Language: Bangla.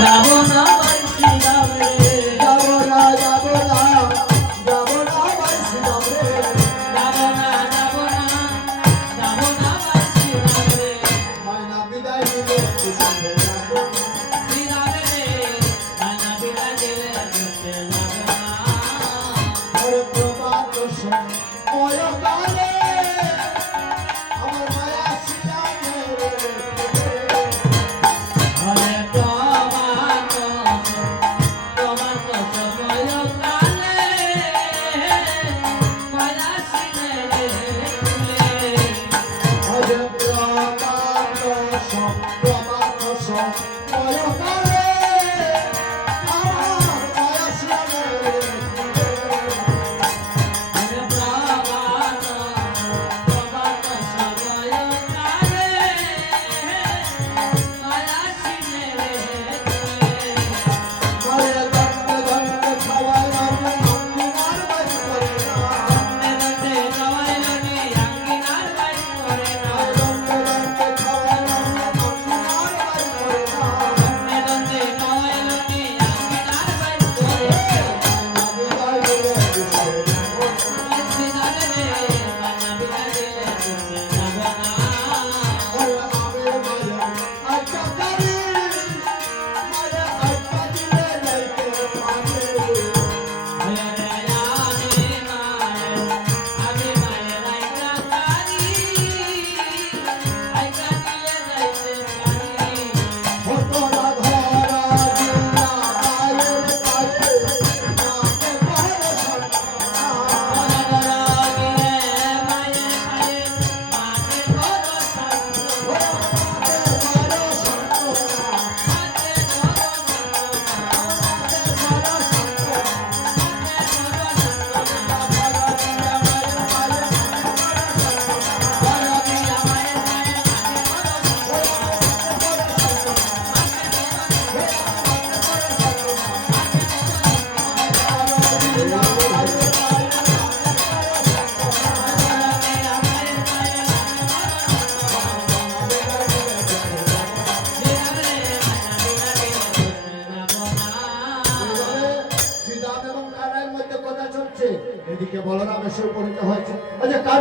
যাবো না ভাই শ্রীরাম রে, যাবো না যাবো না যাবো না ভাই শ্রীরাম রে, যাবো না যাবো না যাবো না ভাই শ্রীরাম রে, ময়না বিদায় দিলে সঙ্গে যাবো না। শ্রীরাম রে মানা বিদায় দিলে বুঝতে যাবো না। ওরে প্রভাত সময় কালে আমার মায়া শ্রীরাম রে, ওরে প্রভাত সময় কালে মায়া শ্রীরে তুলে। ওরে প্রভাত সময় কালে আমার মায়া শ্রীরাম রে, মায়ের দণ্ডে দণ্ডে খাওয়ায় আমি আঙ্গিনার বাড়ি করে না, মায়ের দণ্ডে দণ্ডে খাওয়ায় আমি আঙ্গিনার বাড়ি করে না, বিদায় দিলে বুঝতে যাবো না। ওরে আমি মায়া আটকা করি, মায়া আটকা দিলে যাইতে পারে। ভোটরা ধরা জিল্লা মায়ের কাছে নাকে পারে সন্তান। শ্রীরাম এবং কানাইয়ের মধ্যে কথা চলছে, এদিকে বলরাম এসে উপনীত হয়েছে। আচ্ছা কার